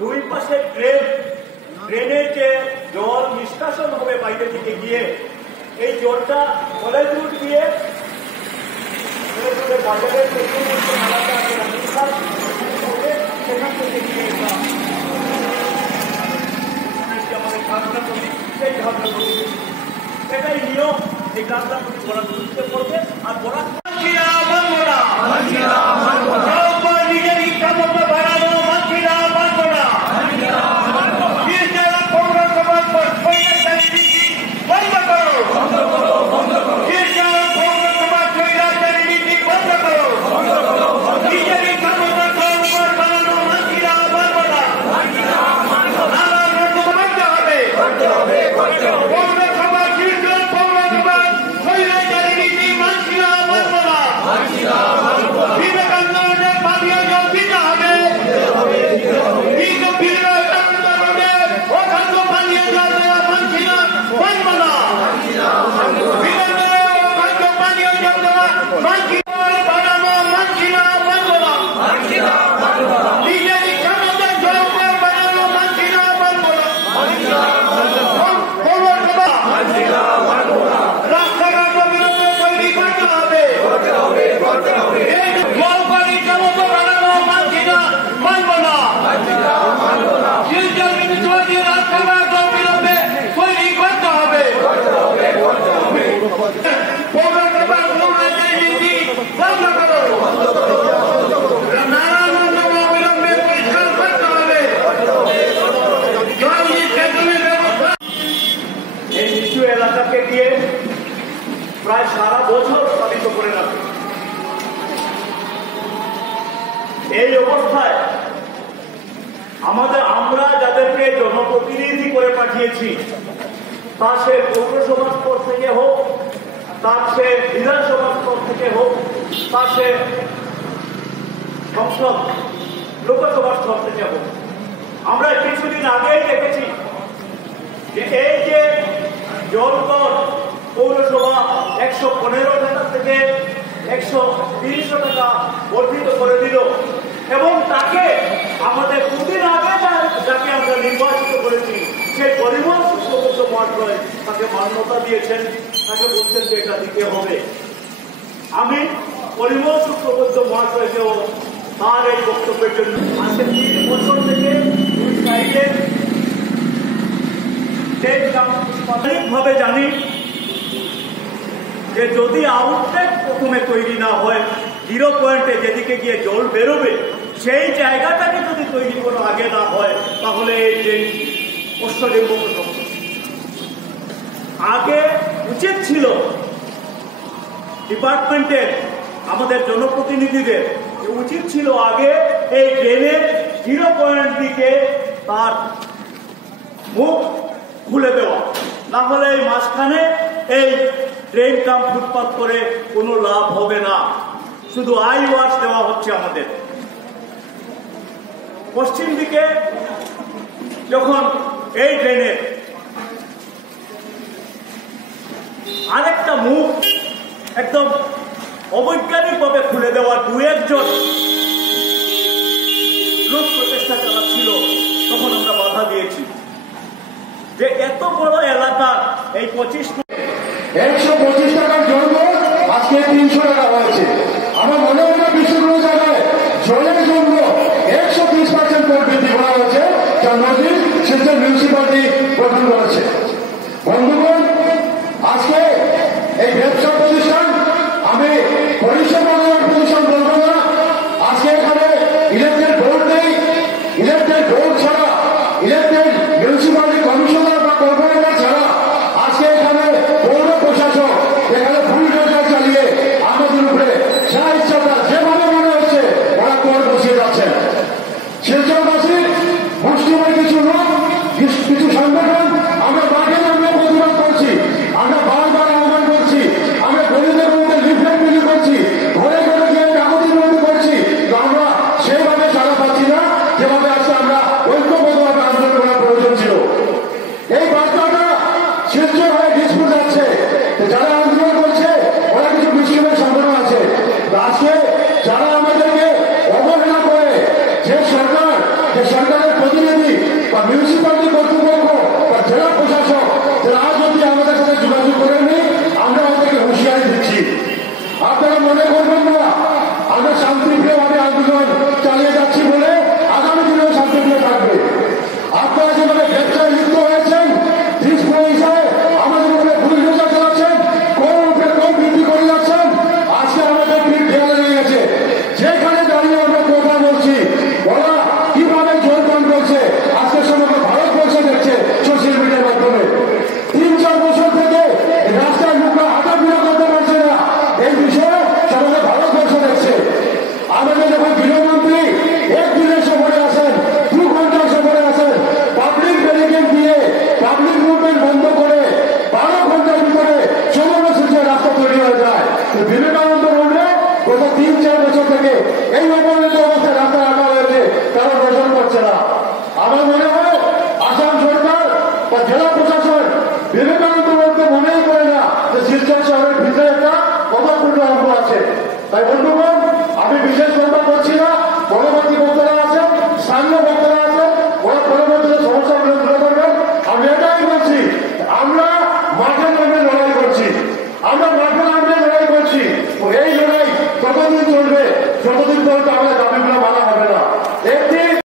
দুই পাশে ড্রেনের যে জল নিষ্কাশন হবে বাইরে থেকে গিয়ে, এই জলটা কলেজ রুট দিয়ে বাজারের সেখান থেকে গিয়ে আমাদের ঘাটনা নদী, সেই ঘাটনা নদী সেটাই নিয়ম। এই ঘাটনা নদী বরাক নদীতে পড়বে আর বরাক নিজের ইচ্ছা মতো বাড়ানো মানছিলাম মানব না। বন্ধ করো, নিজের ইচ্ছা মতো বাড়ানো মানছিলাম মানব না। এলাকাকে দিয়ে প্রায় সারা বছর পালিত করে রাখে। এই অবস্থায় আমরা যাদেরকে জনপ্রতিনিধি করে পাঠিয়েছি, তা সে পৌরসভা স্তর থেকে হোক, তা সে বিধানসভা স্তর থেকে হোক, তা সে সংসদ লোকসভা স্তর থেকে হোক, আমরা কিছুদিন আগেই দেখেছি যে এই যে জলকর পৌরসভা 115 টাকা থেকে 130 টাকা বর্ধিত করে দিল এবং তাকে আমাদের দুদিন আগে যাকে আমরা নির্বাচিত করেছি সেই পরিবহন শুল্ক মন্ত্রণালয় তাকে মান্যতা দিয়েছেন, তাকে বলছেন যে এটা দিতে হবে। আমি পরিবহন শুল্ক মন্ত্রণালয়কেও তার এই বক্তব্যের জন্য আজকে 3 বছর থেকে দুই সাইডে ভাবে জানি যে যদি আউটলেট প্রথমে তৈরি না হয়, 0 পয়েন্টে যেদিকে গিয়ে জল বেরোবে সেই জায়গাটাকে যদি তৈরি করা আগে না হয়, তাহলে এই ট্রেন কষ্টজনক সমস্যা। আগে উচিত ছিল ডিপার্টমেন্টের আমাদের জনপ্রতিনিধিদের উচিত ছিল আগে এই ট্রেনের 0 পয়েন্ট দিকে তার মুখ খুলে দেওয়া, না হলে এই মাঝখানে এই ট্রেন কাম ফুটপাত করে কোনো লাভ হবে না, শুধু আই ওয়াশ দেওয়া হচ্ছে। আমাদের পশ্চিম দিকে যখন এই ট্রেনের আরেকটা মুখ একদম অবৈজ্ঞানিকভাবে খুলে দেওয়ার 2-1 জন লোক প্রচেষ্টা চালাচ্ছিল, তখন আমরা বাধা দিয়েছি যে এত বড় এলাকা এই 125 টাকার জন্য আজকে 300 টাকা হয়েছে। আমার মনে হয় না বিশ্বগুলো জায়গায় জলের জন্য 130% কর বৃদ্ধি করা হয়েছে, যা নদীর শিলচর মিউনিসিপালিটি গঠন করেছে। বন্ধুগণ, আজকে এই ব্যবসা প্রতিষ্ঠান আমি পরিষেবা প্রতিষ্ঠান বলবো না। আজকে এখানে ইলেকটেড বোর্ড নেই, ইলেকটেড বোর্ড ছাড়া, ইলেকটেড মিউনিসিপালিটি কমিশনার বা কর্পোরেটর ছাড়া আজকে এখানে পৌর প্রশাসক এখানে ফুল ডোজার চালিয়ে আমাদের উপরে যা ইচ্ছা যেভাবে মনে হচ্ছে ওরা কর বসিয়ে যাচ্ছেন। শিলচরবাসী মুসলিমের কিছু লোক, কিছু সংগঠন আমরা মাঠে নামে প্রতিবাদ করছি, আমরা বারবার আহ্বান করছি, আমরা গরিবদের মধ্যে লিফলেট বিলি করছি, ঘরে ঘরে গিয়ে কাগজের মধ্যে করছি, আমরা সেভাবে সাড়া পাচ্ছি না যেভাবে আজকে আমরা ঐক্যবদ্ধভাবে আন্দোলন করার প্রয়োজন ছিল। এই বার্তাটা শিলচর হয়ে দিসপুর যাচ্ছে, যারা আন্দোলন করছে ওরা কিছু মুসলিমের সংগঠন আছে। আজকে যারা আমাদেরকে অবহেলা করে যে সরকারের প্রতিনিধি বা মিউনিসিপালিটি কর্তৃপক্ষ বা জেলা প্রশাসক তারা আজ অব্দি আমাদের সাথে যোগাযোগ করেননি। আমরা ওদেরকে হুঁশিয়ারি দিচ্ছি, আপনারা মনে করবেন না আমরা শান্তিপ্রিয়ভাবে আন্দোলন চালিয়ে যাচ্ছি বলে আগামী দিনেও শান্তিপ্রিয় থাকবে। আপনারা যেভাবে ব্যবসায় লিপ্ত হয়েছেন, হিসাবে আমাদের উপরে বুলডোজার চালাচ্ছেন, কোন উপরে কোন বৃদ্ধি করে যাচ্ছেন, আজকে আমাদের পিঠ ঢেলে লেগে গেছে। যেখানে দাঁড়িয়ে আমরা কথা বলছি ওরা কিভাবে জোরদান করছে আজকে সমগ্র ভারতবর্ষ দেখছে সোশ্যাল মিডিয়ার মাধ্যমে। 3-4 বছর থেকে রাস্তায় লোকরা হাঁটাফেরা করতে পারছে না, এই বিষয়ে সমগ্র ভারতবর্ষ দেখছে। আমাদের যখন গৃহমন্ত্রী একদিনের সফরে আসেন, 2 ঘন্টার সফরে আসেন, পাবলিক ব্যারিকেড দিয়ে পাবলিক মুভমেন্ট বন্ধ করে 12 ঘন্টার ভিতরে সমগ্র সূর্যের রাস্তা তৈরি হয়ে যায়। বিবেকানন্দ রোডে গত 3-4 বছর থেকে এই অবহেলিত অবস্থায় রাস্তা রাখা হয়েছে, তারা নজর করছে না। আমার মনে হয় আসাম সরকার বা জেলা প্রশাসন বিবেকানন্দ রোডকে মনেই করে না যে শিলচর শহরের ভিতরে একটা কতক্ষুণ্ণ অঙ্গ আছে। তাই বন্ধুগণ, আমি বিশেষ কথা করছি না, পরবর্তী বক্তারা আছে, স্থানীয় বক্তারা আছে, ওরা পরবর্তীতে সমস্যাগুলো তুলে ধরবেন। আমি এটাই বলছি, আমরা মাঠে